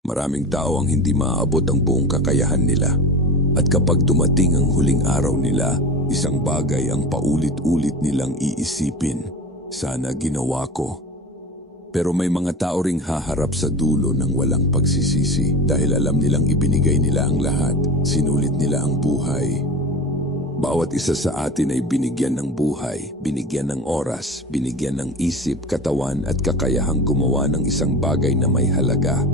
Maraming tao ang hindi maaabot ang buong kakayahan nila. At kapag dumating ang huling araw nila, isang bagay ang paulit-ulit nilang iisipin. Sana ginawa ko. Pero may mga tao ring haharap sa dulo ng walang pagsisisi dahil alam nilang ibinigay nila ang lahat, sinulit nila ang buhay. Bawat isa sa atin ay binigyan ng buhay, binigyan ng oras, binigyan ng isip, katawan at kakayahang gumawa ng isang bagay na may halaga.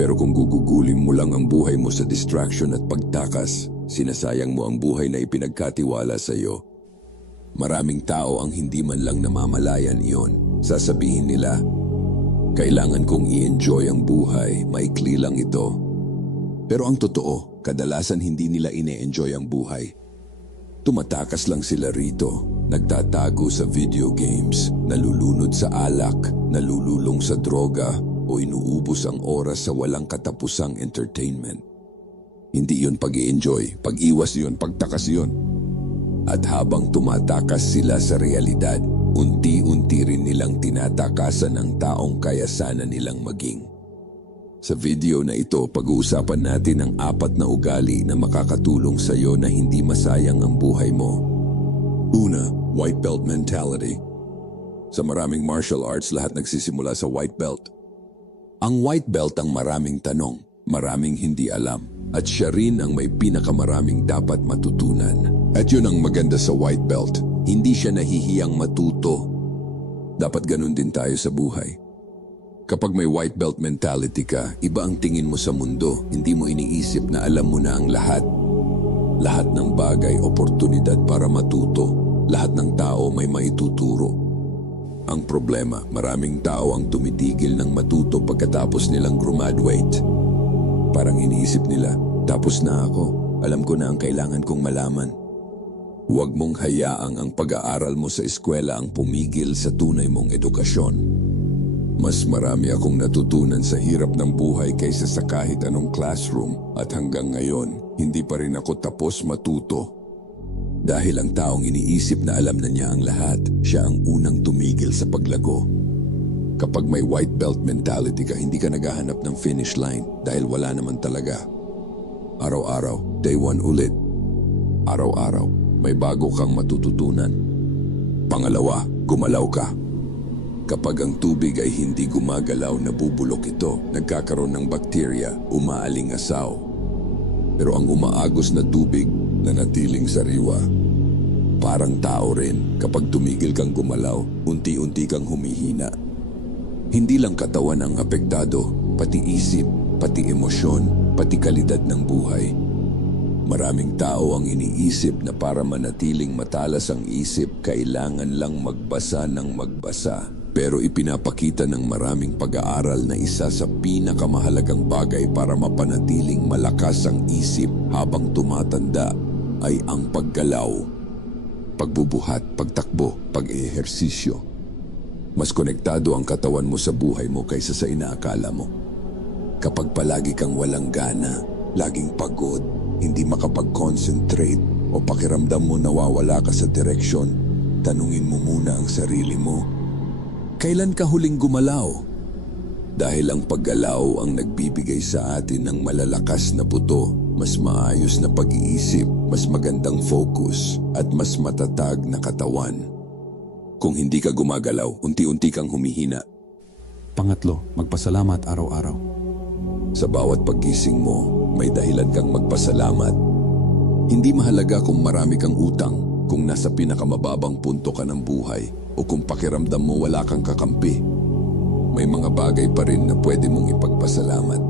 Pero kung gugugulin mo lang ang buhay mo sa distraction at pagtakas, sinasayang mo ang buhay na ipinagkatiwala sa iyo. Maraming tao ang hindi man lang namamalayan iyon. Sasabihin nila, kailangan kong i-enjoy ang buhay, maikli lang ito. Pero ang totoo, kadalasan hindi nila ine-enjoy ang buhay. Tumatakas lang sila rito, nagtatago sa video games, nalulunod sa alak, nalululong sa droga, o inuubos ang oras sa walang katapusang entertainment. Hindi yun pag-i-enjoy, pag-iwas yun, pagtakas yun. At habang tumatakas sila sa realidad, unti-unti rin nilang tinatakasan ang taong kaya sana nilang maging. Sa video na ito, pag-uusapan natin ang 4 na ugali na makakatulong sa iyo na hindi masayang ang buhay mo. Una, white belt mentality. Sa maraming martial arts, lahat nagsisimula sa white belt. Ang white belt ang maraming tanong, maraming hindi alam, at siya rin ang may pinakamaraming dapat matutunan. At yun ang maganda sa white belt, hindi siya nahihiyang matuto. Dapat ganun din tayo sa buhay. Kapag may white belt mentality ka, iba ang tingin mo sa mundo, hindi mo iniisip na alam mo na ang lahat. Lahat ng bagay, oportunidad para matuto, lahat ng tao may maituturo. Ang problema, maraming tao ang tumitigil ng matuto pagkatapos nilang graduate. Parang iniisip nila, tapos na ako, alam ko na ang kailangan kong malaman. Huwag mong hayaang ang pag-aaral mo sa eskwela ang pumigil sa tunay mong edukasyon. Mas marami akong natutunan sa hirap ng buhay kaysa sa kahit anong classroom at hanggang ngayon, hindi pa rin ako tapos matuto. Dahil ang taong iniisip na alam na niya ang lahat, siya ang unang tumigil sa paglago. Kapag may white belt mentality ka, hindi ka naghahanap ng finish line dahil wala naman talaga. Araw-araw, day 1 ulit. Araw-araw, may bago kang matututunan. Pangalawa, gumalaw ka. Kapag ang tubig ay hindi gumagalaw, nabubulok ito, nagkakaroon ng bakterya, umaalingasaw. Pero ang umaagos na tubig, nanatiling sariwa. Parang tao rin, kapag tumigil kang gumalaw, unti-unti kang humihina. Hindi lang katawan ang apektado, pati isip, pati emosyon, pati kalidad ng buhay. Maraming tao ang iniisip na para manatiling matalas ang isip, kailangan lang magbasa ng magbasa. Pero ipinapakita ng maraming pag-aaral na isa sa pinakamahalagang bagay para mapanatiling malakas ang isip habang tumatanda ay ang paggalaw. Pagbubuhat, pagtakbo, pag-ehersisyo. Mas konektado ang katawan mo sa buhay mo kaysa sa inaakala mo. Kapag palagi kang walang gana, laging pagod, hindi makapag-concentrate o pakiramdam mo nawawala ka sa direksyon, tanungin mo muna ang sarili mo. Kailan ka huling gumalaw? Dahil ang paggalaw ang nagbibigay sa atin ng malalakas na buto, mas maayos na pag-iisip, mas magandang focus, at mas matatag na katawan. Kung hindi ka gumagalaw, unti-unti kang humihina. Pangatlo, magpasalamat araw-araw. Sa bawat paggising mo, may dahilan kang magpasalamat. Hindi mahalaga kung marami kang utang, kung nasa pinakamababang punto ka ng buhay, o kung pakiramdam mo wala kang kakampi. May mga bagay pa rin na pwede mong ipagpasalamat.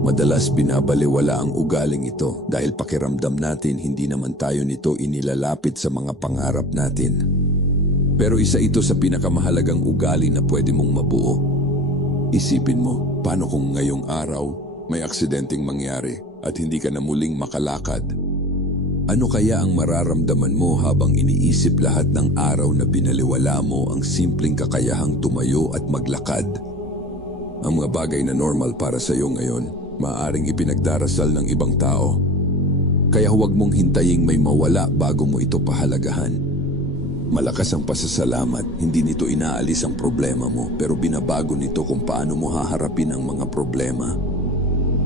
Madalas binabaliwala ang ugaling ito dahil pakiramdam natin hindi naman tayo nito inilalapit sa mga pangarap natin. Pero isa ito sa pinakamahalagang ugali na pwede mong mabuo. Isipin mo, paano kung ngayong araw may aksidenteng mangyari at hindi ka na muling makalakad? Ano kaya ang mararamdaman mo habang iniisip lahat ng araw na binaliwala mo ang simpleng kakayahang tumayo at maglakad? Ang mga bagay na normal para sa iyo ngayon, maaaring ipinagdarasal ng ibang tao. Kaya huwag mong hintaying may mawala bago mo ito pahalagahan. Malakas ang pasasalamat, hindi nito inaalis ang problema mo, pero binabago nito kung paano mo haharapin ang mga problema.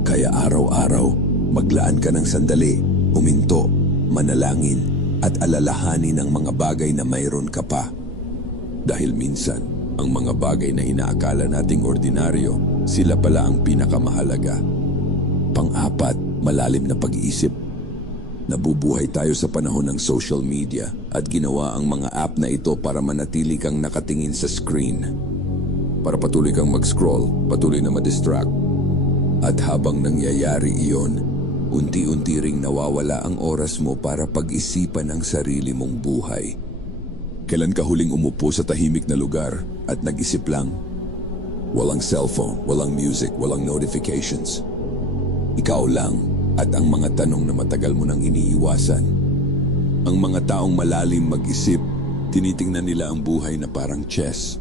Kaya araw-araw, maglaan ka ng sandali, huminto, manalangin, at alalahanin ang mga bagay na mayroon ka pa. Dahil minsan, ang mga bagay na inaakala nating ordinaryo, sila pala ang pinakamahalaga. Pang-apat, malalim na pag-iisip. Nabubuhay tayo sa panahon ng social media at ginawa ang mga app na ito para manatili kang nakatingin sa screen. Para patuloy kang mag-scroll, patuloy na ma-distract. At habang nangyayari iyon, unti-unti ring nawawala ang oras mo para pag-isipan ang sarili mong buhay. Kailan ka huling umupo sa tahimik na lugar at nag-isip lang? Walang cellphone, walang music, walang notifications. Ikaw lang at ang mga tanong na matagal mo nang iniiwasan. Ang mga taong malalim mag-isip, tinitingnan nila ang buhay na parang chess.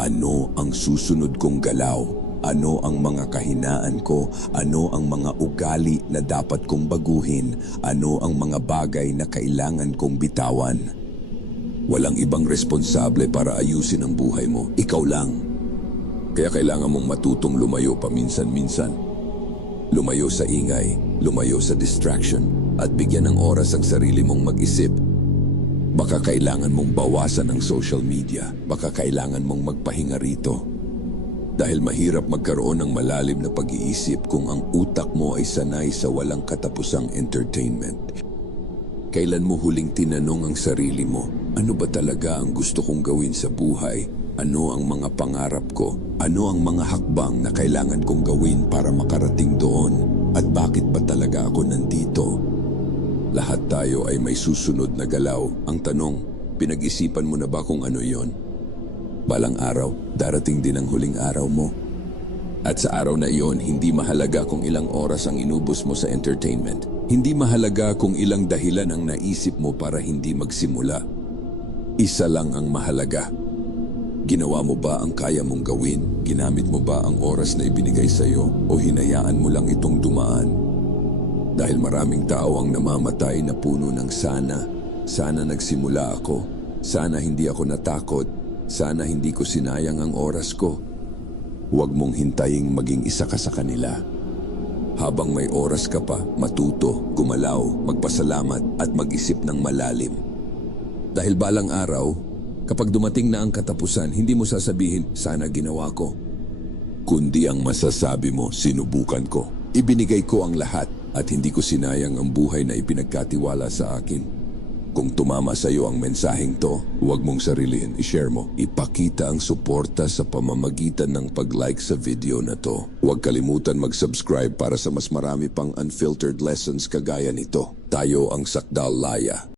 Ano ang susunod kong galaw? Ano ang mga kahinaan ko? Ano ang mga ugali na dapat kong baguhin? Ano ang mga bagay na kailangan kong bitawan? Walang ibang responsable para ayusin ang buhay mo. Ikaw lang. Kaya kailangan mong matutong lumayo paminsan-minsan. Lumayo sa ingay, lumayo sa distraction, at bigyan ng oras ang sarili mong mag-isip. Baka kailangan mong bawasan ang social media. Baka kailangan mong magpahinga rito. Dahil mahirap magkaroon ng malalim na pag-iisip kung ang utak mo ay sanay sa walang katapusang entertainment. Kailan mo huling tinanong ang sarili mo, ano ba talaga ang gusto kong gawin sa buhay? Ano ang mga pangarap ko? Ano ang mga hakbang na kailangan kong gawin para makarating doon? At bakit ba talaga ako nandito? Lahat tayo ay may susunod na galaw. Ang tanong, pinag-isipan mo na ba kung ano yon? Balang araw, darating din ang huling araw mo. At sa araw na iyon, hindi mahalaga kung ilang oras ang inubos mo sa entertainment. Hindi mahalaga kung ilang dahilan ang naisip mo para hindi magsimula. Isa lang ang mahalaga. Ginawa mo ba ang kaya mong gawin? Ginamit mo ba ang oras na ibinigay sa iyo? O hinayaan mo lang itong dumaan? Dahil maraming tao ang namamatay na puno ng sana. Sana nagsimula ako. Sana hindi ako natakot. Sana hindi ko sinayang ang oras ko. Huwag mong hintaying maging isa ka sa kanila. Habang may oras ka pa, matuto, gumalaw, magpasalamat at mag-isip ng malalim. Dahil balang araw, kapag dumating na ang katapusan, hindi mo sasabihin, sana ginawa ko. Kundi ang masasabi mo, sinubukan ko. Ibinigay ko ang lahat at hindi ko sinayang ang buhay na ipinagkatiwala sa akin. Kung tumama sa iyo ang mensaheng to, huwag mong sarilihin, i-share mo. Ipakita ang suporta sa pamamagitan ng pag-like sa video na to. Huwag kalimutan mag-subscribe para sa mas marami pang unfiltered lessons kagaya nito. Tayo ang Sakdal Laya.